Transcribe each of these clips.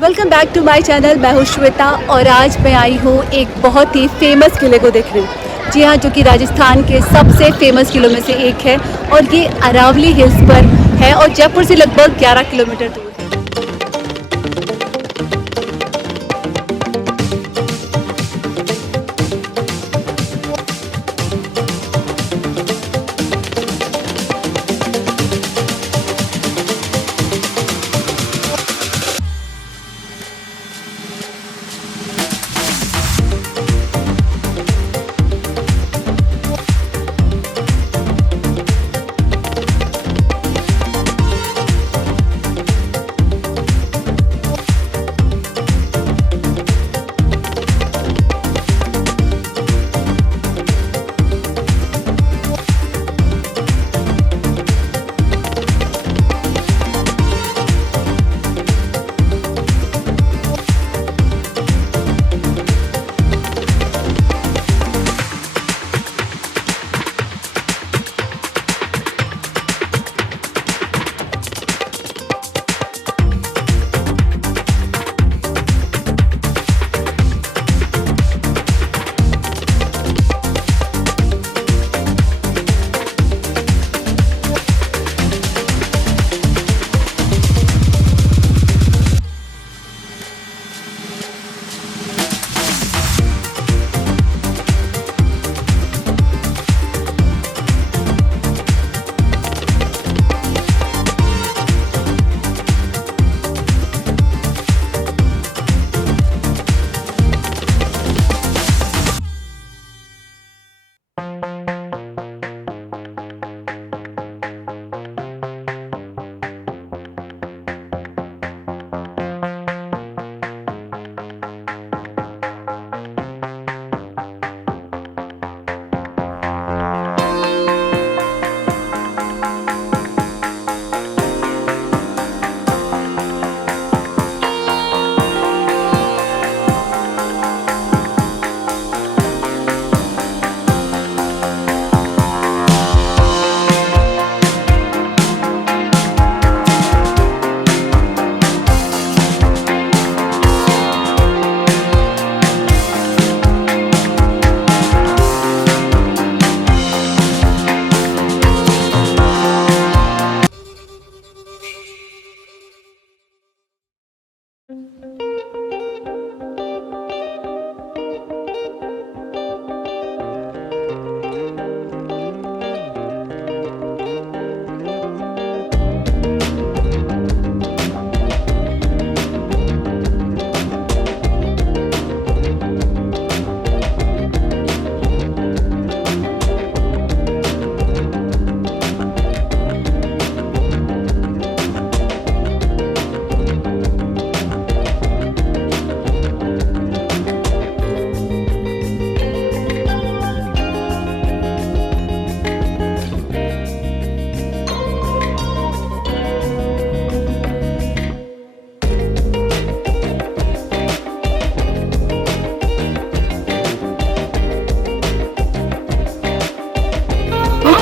Welcome back to my channel. मैं हूँ श्वेता और आज मैं आई हूँ एक बहुत ही फेमस किले को देखने। जी हाँ, जो कि राजस्थान के सबसे फेमस किलों में से एक है और ये अरावली हिल्स पर है और जयपुर से लगभग 11 किलोमीटर दूर है।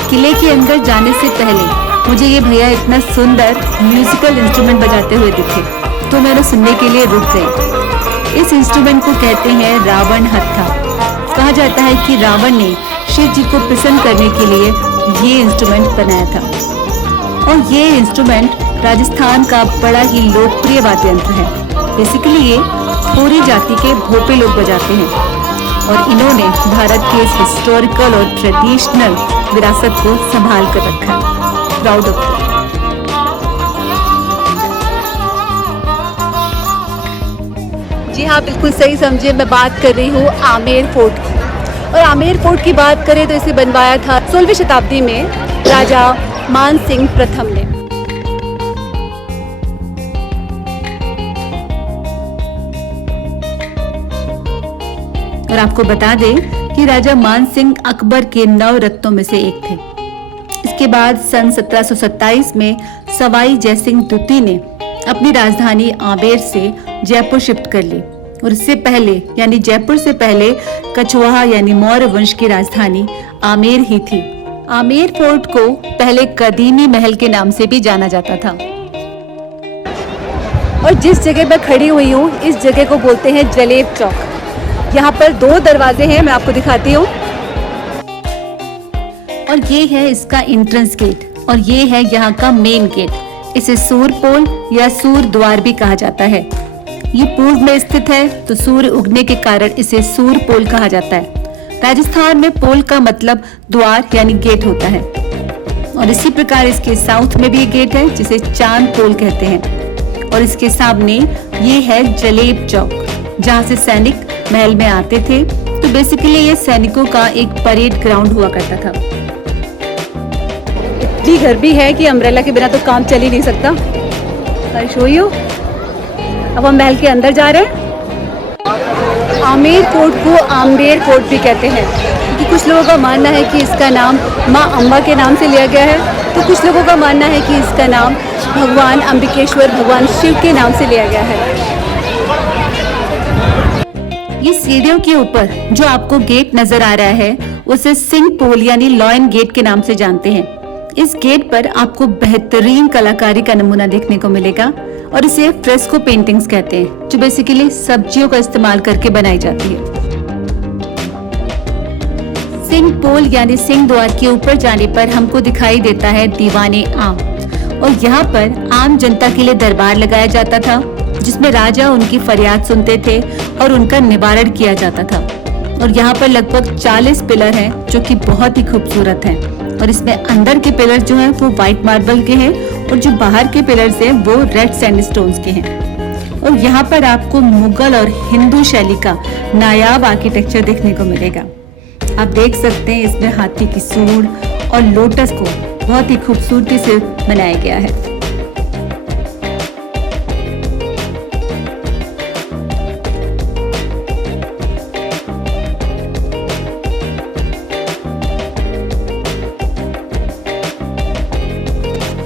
किले के अंदर जाने से पहले मुझे ये भैया इतना सुंदर म्यूजिकल इंस्ट्रूमेंट बजाते हुए दिखे तो मैंने सुनने के लिए रुक गई। इस इंस्ट्रूमेंट को कहते हैं रावण हत्था। कहा जाता है कि रावण ने शिव जी को प्रसन्न करने के लिए ये इंस्ट्रूमेंट बनाया था और ये इंस्ट्रूमेंट राजस्थान का बड़ा ही लोकप्रिय वाद्य यंत्र है। बेसिकली ये पूरी जाति के भोपे लोग बजाते हैं और इन्होंने भारत के इस हिस्टोरिकल और ट्रेडिशनल विरासत को संभाल कर रखा है। Proud of it. जी हाँ, बिल्कुल सही समझे। मैं बात कर रही हूँ आमेर फोर्ट की। और आमेर फोर्ट की बात करें तो इसे बनवाया था 16वीं शताब्दी में राजा मान सिंह प्रथम ने। और आपको बता दें कि राजा मान सिंह अकबर के 9 रत्नों में से एक थे। इसके बाद सन 1727 में सवाई जयसिंह द्वितीय ने अपनी राजधानी आमेर से जयपुर शिफ्ट कर ली और इससे पहले यानी जयपुर से पहले कछवाहा यानी मौर्य वंश की राजधानी आमेर ही थी। आमेर फोर्ट को पहले कदीमी महल के नाम से भी जाना जाता था। और जिस जगह पर खड़ी हुई हूँ इस जगह को बोलते हैं जलेब चौक। यहाँ पर 2 दरवाजे हैं, मैं आपको दिखाती हूँ। और ये है इसका एंट्रेंस गेट और ये है यहाँ का मेन गेट। इसे सूर्य पोल या सूर्य द्वार भी कहा जाता है। ये पूर्व में स्थित है तो सूर्य उगने के कारण इसे सूर्य पोल कहा जाता है। राजस्थान में पोल का मतलब द्वार यानी गेट होता है। और इसी प्रकार इसके साउथ में भी एक गेट है जिसे चांद पोल कहते हैं। और इसके सामने ये है जलेब चौक जहाँ से सैनिक महल में आते थे। तो बेसिकली ये सैनिकों का एक परेड ग्राउंड हुआ करता था। इतनी गर्मी है कि अम्ब्रेला के बिना तो काम चल ही नहीं सकता। I show you. अब हम महल के अंदर जा रहे हैं। आमेर कोट को आम्बेर कोट भी कहते हैं क्योंकि कुछ लोगों का मानना है कि इसका नाम माँ अम्बा के नाम से लिया गया है, तो कुछ लोगों का मानना है कि इसका नाम भगवान अंबिकेश्वर भगवान शिव के नाम से लिया गया है। ये सीढ़ियों के ऊपर जो आपको गेट नजर आ रहा है उसे सिंह पोल यानी लॉयन गेट के नाम से जानते हैं। इस गेट पर आपको बेहतरीन कलाकारी का नमूना देखने को मिलेगा और इसे फ्रेस्को पेंटिंग्स कहते हैं जो बेसिकली सब्जियों का इस्तेमाल करके बनाई जाती है। सिंह पोल यानी सिंह द्वार के ऊपर जाने पर हमको दिखाई देता है दीवाने आम। और यहाँ पर आम जनता के लिए दरबार लगाया जाता था जिसमें राजा उनकी फरियाद सुनते थे और उनका निवारण किया जाता था। और यहाँ पर लगभग 40 पिलर हैं जो कि बहुत ही खूबसूरत हैं। और इसमें अंदर के पिलर जो हैं वो व्हाइट मार्बल के हैं और जो बाहर के पिलर्स हैं वो रेड सैंडस्टोन्स के हैं। और यहाँ पर आपको मुगल और हिंदू शैली का नायाब आर्किटेक्चर देखने को मिलेगा। आप देख सकते हैं इसमें हाथी की सूंड और लोटस को बहुत ही खूबसूरती से बनाया गया है।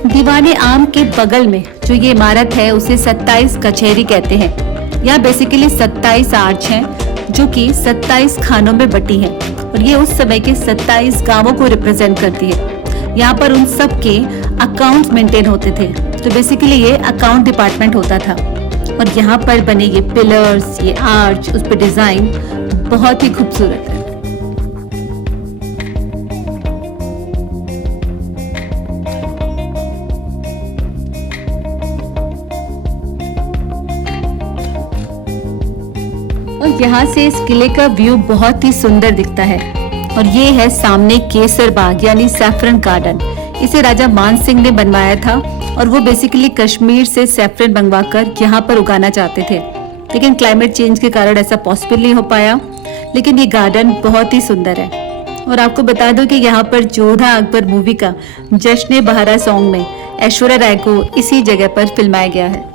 दीवाने आम के बगल में जो ये इमारत है उसे 27 कचहरी कहते हैं। यहाँ बेसिकली 27 आर्च हैं जो कि 27 खानों में बटी हैं और ये उस समय के 27 गांवों को रिप्रेजेंट करती है। यहाँ पर उन सब के अकाउंट्स मेंटेन होते थे, तो बेसिकली ये अकाउंट डिपार्टमेंट होता था। और यहाँ पर बने ये पिलर्स, ये आर्च, उस पर डिजाइन बहुत ही खूबसूरत है। और यहाँ से इस किले का व्यू बहुत ही सुंदर दिखता है। और ये है सामने केसर बाग यानी सैफरन गार्डन। इसे राजा मान सिंह ने बनवाया था और वो बेसिकली कश्मीर से सैफरन मंगवाकर यहाँ पर उगाना चाहते थे, लेकिन क्लाइमेट चेंज के कारण ऐसा पॉसिबल नहीं हो पाया। लेकिन ये गार्डन बहुत ही सुंदर है। और आपको बता दो कि यहाँ पर जोधा अकबर मूवी का जश्न बहारा सॉन्ग में ऐश्वर्या राय को इसी जगह पर फिल्माया गया है।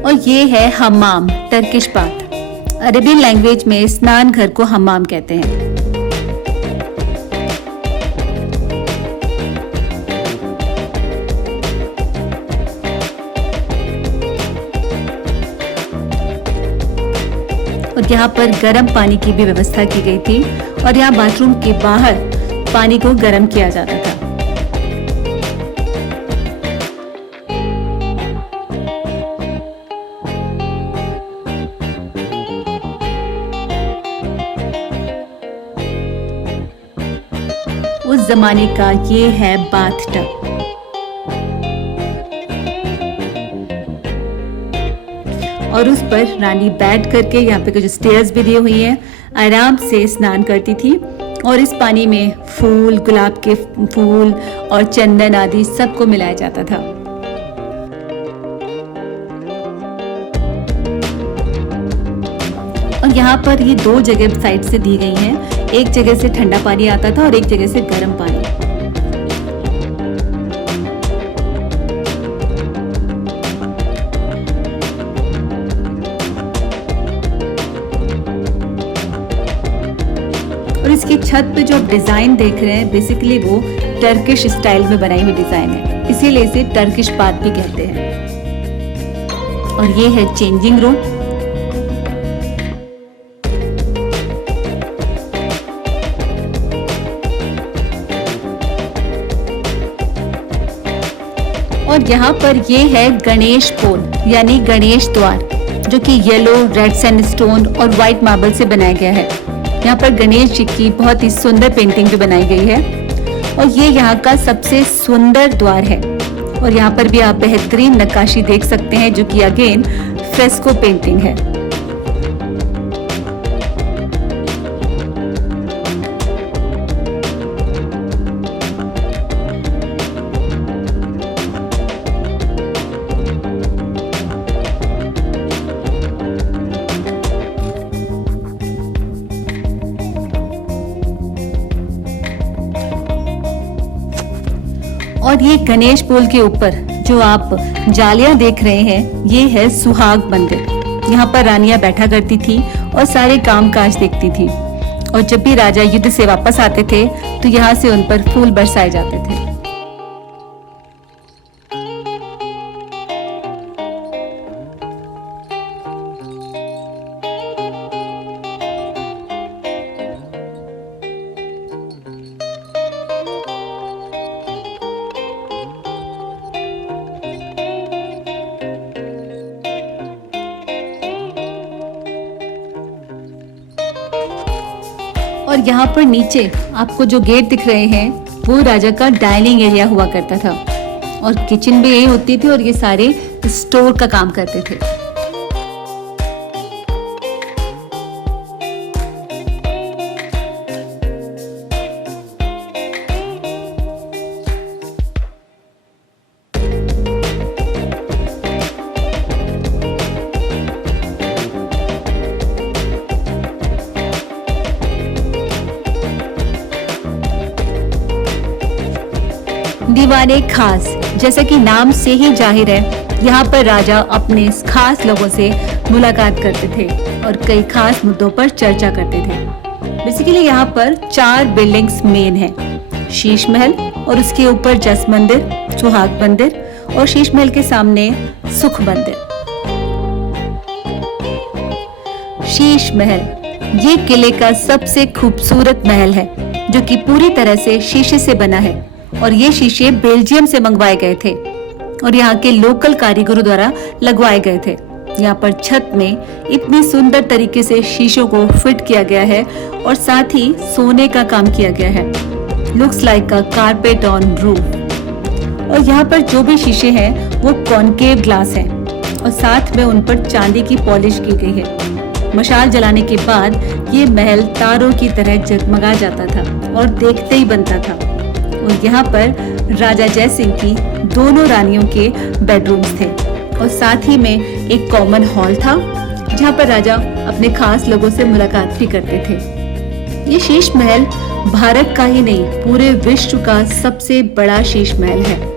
और ये है हम्माम, टर्किश बाथ। अरबियन लैंग्वेज में स्नान घर को हम्माम कहते हैं। और यहाँ पर गर्म पानी की भी व्यवस्था की गई थी और यहाँ बाथरूम के बाहर पानी को गर्म किया जाता था। उस जमाने का ये है बाथटब। और उस पर रानी बैठ करके यहाँ पे कुछ स्टेयर्स भी दी हुई हैं, आराम से स्नान करती थी। और इस पानी में फूल, गुलाब के फूल और चंदन आदि सबको मिलाया जाता था। और यहाँ पर ये 2 जगह साइड से दी गई हैं। एक जगह से ठंडा पानी आता था और एक जगह से गर्म पानी। और इसकी छत पे जो आप डिजाइन देख रहे हैं बेसिकली वो टर्किश स्टाइल में बनाई हुई डिजाइन है, इसीलिए इसे टर्किश बाथ भी कहते हैं। और ये है चेंजिंग रूम। और यहाँ पर ये है गणेश पोल यानी गणेश द्वार, जो कि येलो, रेड सैंडस्टोन और व्हाइट मार्बल से बनाया गया है। यहाँ पर गणेश जी की बहुत ही सुंदर पेंटिंग भी बनाई गई है और ये यहाँ का सबसे सुंदर द्वार है। और यहाँ पर भी आप बेहतरीन नक्काशी देख सकते हैं, जो कि अगेन फ्रेस्को पेंटिंग है। और ये गणेश पोल के ऊपर जो आप जालियां देख रहे हैं, ये है सुहाग मंदिर। यहाँ पर रानियां बैठा करती थी और सारे काम काज देखती थी। और जब भी राजा युद्ध से वापस आते थे तो यहाँ से उन पर फूल बरसाए जाते थे। और यहाँ पर नीचे आपको जो गेट दिख रहे हैं वो राजा का डाइनिंग एरिया हुआ करता था और किचन भी यही होती थी और ये सारे स्टोर का काम करते थे। दीवाने खास, जैसा कि नाम से ही जाहिर है, यहाँ पर राजा अपने खास लोगों से मुलाकात करते थे और कई खास मुद्दों पर चर्चा करते थे। बेसिकली यहाँ पर 4 बिल्डिंग्स मेन हैं, शीश महल और उसके ऊपर जस मंदिर, सुहाग मंदिर और शीश महल के सामने सुख मंदिर। शीश महल ये किले का सबसे खूबसूरत महल है, जो कि पूरी तरह से शीशे से बना है और ये शीशे बेल्जियम से मंगवाए गए थे और यहाँ के लोकल कारीगरों द्वारा लगवाए गए थे। यहाँ पर छत में इतनी सुंदर तरीके से शीशों को फिट किया गया है और साथ ही सोने का काम किया गया है, looks like a carpet on roof. और यहाँ पर जो भी शीशे हैं वो कॉनकेव ग्लास हैं और साथ में उन पर चांदी की पॉलिश की गई है। मशाल जलाने के बाद ये महल तारों की तरह जगमगा जाता था और देखते ही बनता था। और यहाँ पर राजा जय सिंह की दोनों रानियों के बेडरूम्स थे और साथ ही में एक कॉमन हॉल था, जहाँ पर राजा अपने खास लोगों से मुलाकात भी करते थे। ये शीश महल भारत का ही नहीं, पूरे विश्व का सबसे बड़ा शीश महल है।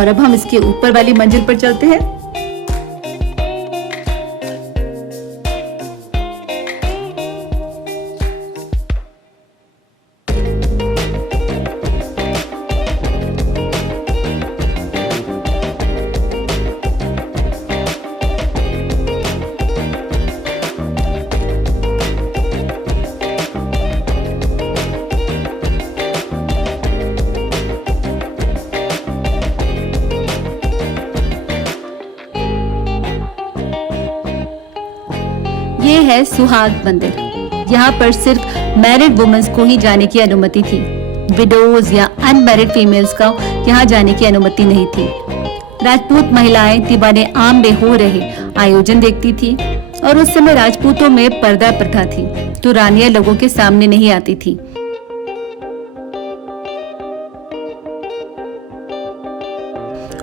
और अब हम इसके ऊपर वाली मंजिल पर चलते हैं। ये है सुहाग मंदिर। यहाँ पर सिर्फ मैरिड वुमेन्स को ही जाने की अनुमति थी। विडोज या अनमैरिड फीमेल्स का यहाँ जाने की अनुमति नहीं थी। राजपूत महिलाएं दीवाने आम में हो रहे आयोजन देखती थी और उस समय राजपूतों में पर्दा प्रथा थी, तो रानियां लोगों के सामने नहीं आती थी।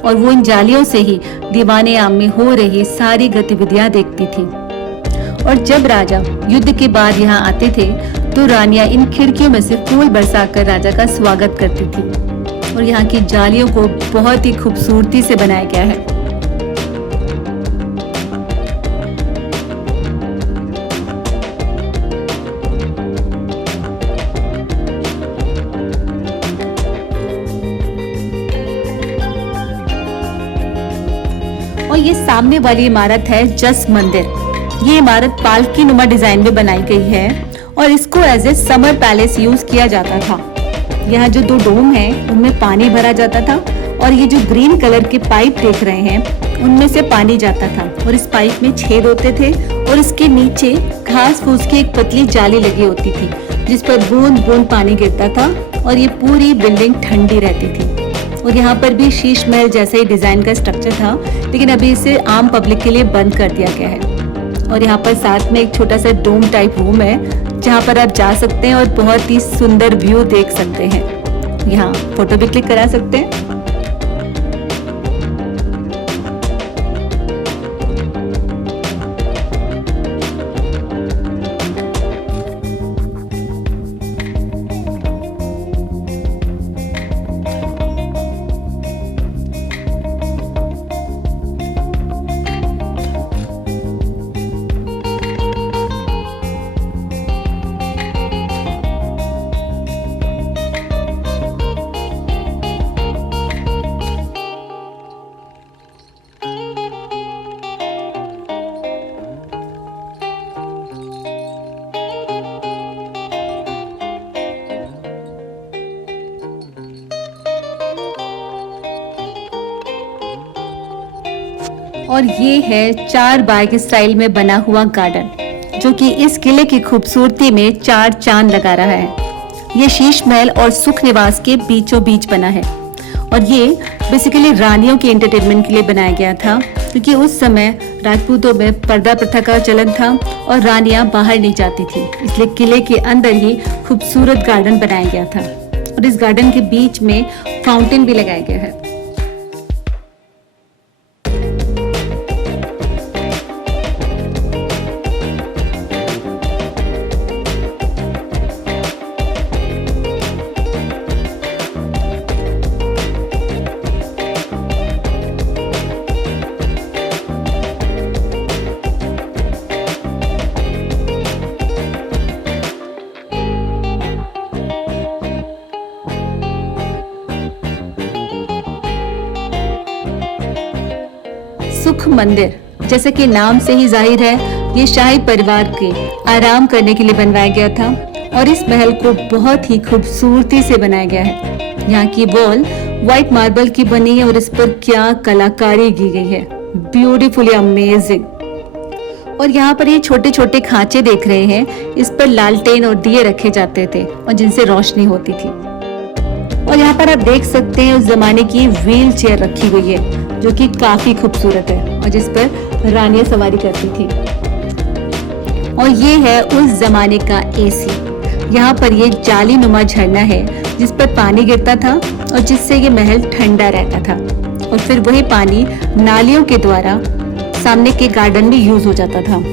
और वो इन जालियों से ही दीवाने आम में हो रही सारी गतिविधियां देखती थी। और जब राजा युद्ध के बाद यहाँ आते थे तो रानियां इन खिड़कियों में से फूल बरसाकर राजा का स्वागत करती थी। और यहाँ की जालियों को बहुत ही खूबसूरती से बनाया गया है। और ये सामने वाली इमारत है जस मंदिर। ये इमारत पालकी नुमा डिजाइन में बनाई गई है और इसको as a summer palace use किया जाता था। यहाँ जो 2 डोम हैं उनमें पानी भरा जाता था और ये जो ग्रीन कलर के पाइप देख रहे हैं उनमें से पानी जाता था और इस पाइप में छेद होते थे और इसके नीचे घास फूस की एक पतली जाली लगी होती थी जिस पर बूंद बूंद पानी गिरता था और ये पूरी बिल्डिंग ठंडी रहती थी। और यहाँ पर भी शीश महल जैसा ही डिजाइन का स्ट्रक्चर था, लेकिन अभी इसे आम पब्लिक के लिए बंद कर दिया गया है। और यहाँ पर साथ में एक छोटा सा डोम टाइप रूम है जहाँ पर आप जा सकते हैं और बहुत ही सुंदर व्यू देख सकते हैं। यहाँ फोटो भी क्लिक करा सकते हैं। और ये है 4 बाग स्टाइल में बना हुआ गार्डन जो कि इस किले की खूबसूरती में 4 चांद लगा रहा है। ये शीश महल और सुख निवास के बीचों बीच बना है और ये बेसिकली रानियों के एंटरटेनमेंट के लिए बनाया गया था, क्योंकि उस समय राजपूतों में पर्दा प्रथा का चलन था और रानियां बाहर नहीं जाती थी, इसलिए किले के अंदर ही खूबसूरत गार्डन बनाया गया था और इस गार्डन के बीच में फाउंटेन भी लगाया गया है। सुख मंदिर, जैसे कि नाम से ही जाहिर है, ये शाही परिवार के आराम करने के लिए बनवाया गया था और इस महल को बहुत ही खूबसूरती से बनाया गया है। यहाँ की वॉल व्हाइट मार्बल की बनी है और इस पर क्या कलाकारी की गई है, ब्यूटीफुली अमेजिंग। और यहाँ पर ये छोटे छोटे खांचे देख रहे हैं, इस पर लालटेन और दिए रखे जाते थे और जिनसे रोशनी होती थी। और यहाँ पर आप देख सकते हैं उस जमाने की व्हील चेयर रखी हुई है जो कि काफी खूबसूरत है और जिस पर रानियां सवारी करती थी। और ये है उस जमाने का एसी। यहाँ पर ये जाली नुमा झरना है जिस पर पानी गिरता था और जिससे ये महल ठंडा रहता था और फिर वही पानी नालियों के द्वारा सामने के गार्डन में यूज हो जाता था।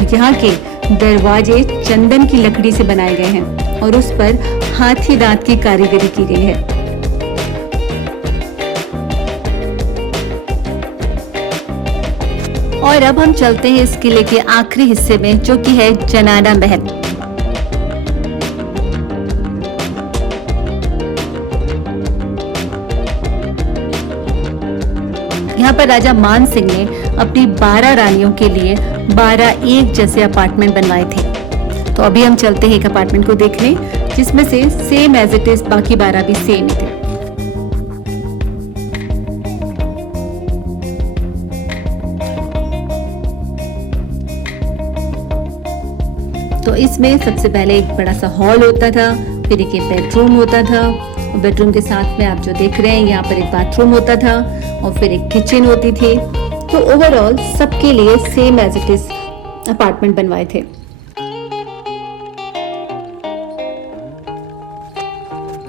और यहाँ के दरवाजे चंदन की लकड़ी से बनाए गए हैं और उस पर हाथी दांत की कारीगरी की गई है। और अब हम चलते हैं इस किले के आखिरी हिस्से में, जो कि है जनाना महल। यहाँ पर राजा मान सिंह ने अपनी 12 रानियों के लिए 12 एक जैसे अपार्टमेंट बनवाए थे। तो अभी हम चलते हैं एक अपार्टमेंट को देखने, जिसमें से सेम एज इट इज बाकी 12 भी सेम ही थे। तो इसमें सबसे पहले एक बड़ा सा हॉल होता था, फिर एक बेडरूम होता था, और बेडरूम के साथ में आप जो देख रहे हैं यहाँ पर एक बाथरूम होता था, और फिर एक किचन होती थी। तो ओवरऑल सबके लिए same as it is apartment बनवाए थे।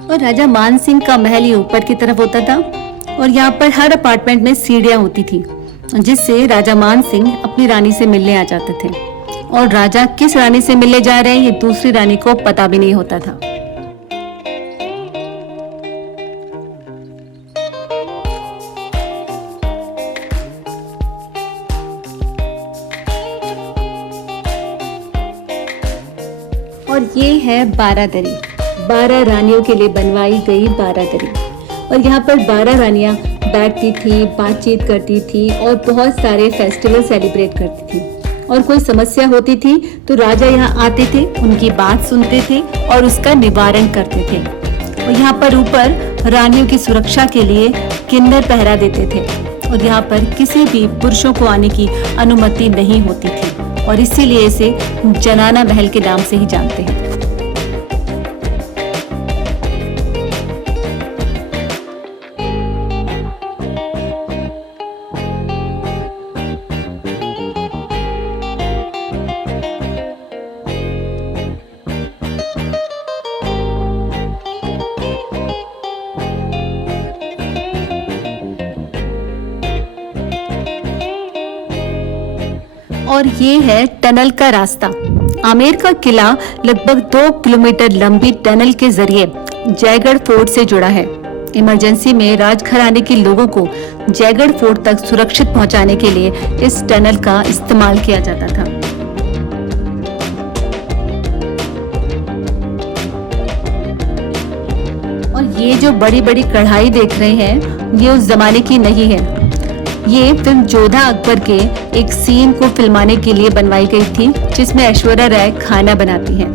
और राजा मान सिंह का महल ये ऊपर की तरफ होता था, और यहाँ पर हर अपार्टमेंट में सीढ़ियां होती थी, जिससे राजा मान सिंह अपनी रानी से मिलने आ जाते थे। और राजा किस रानी से मिलने जा रहे हैं ये दूसरी रानी को पता भी नहीं होता था। और ये है बारादरी, 12 रानियों के लिए बनवाई गई बारादरी। और यहाँ पर 12 रानियां बैठती थी, बातचीत करती थी और बहुत सारे फेस्टिवल सेलिब्रेट करती थी। और कोई समस्या होती थी तो राजा यहाँ आते थे, उनकी बात सुनते थे और उसका निवारण करते थे। और यहाँ पर ऊपर रानियों की सुरक्षा के लिए किन्नर पहरा देते थे, और यहाँ पर किसी भी पुरुषों को आने की अनुमति नहीं होती थी, और इसीलिए इसे जनाना महल के नाम से ही जानते हैं। और ये है टनल का रास्ता। आमेर का किला लगभग 2 किलोमीटर लंबी टनल के जरिए जयगढ़ फोर्ट से जुड़ा है। इमरजेंसी में राजघराने के लोगों को जयगढ़ फोर्ट तक सुरक्षित पहुंचाने के लिए इस टनल का इस्तेमाल किया जाता था। और ये जो बड़ी बड़ी कढ़ाई देख रहे हैं, ये उस जमाने की नहीं है। ये फिल्म जोधा अकबर के एक सीन को फिल्माने के लिए बनवाई गई थी, जिसमें ऐश्वर्या राय खाना बनाती हैं।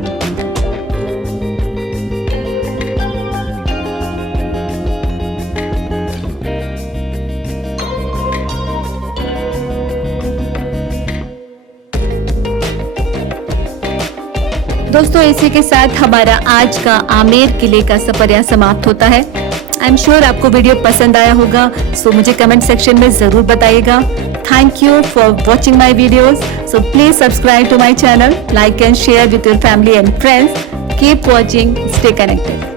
दोस्तों, इसी के साथ हमारा आज का आमेर किले का सफर यहाँ समाप्त होता है। आई एम श्योर आपको वीडियो पसंद आया होगा, सो मुझे कमेंट सेक्शन में जरूर बताइएगा। Thank you for watching my videos. So please subscribe to my channel, like and share with your family and friends. Keep watching, stay connected.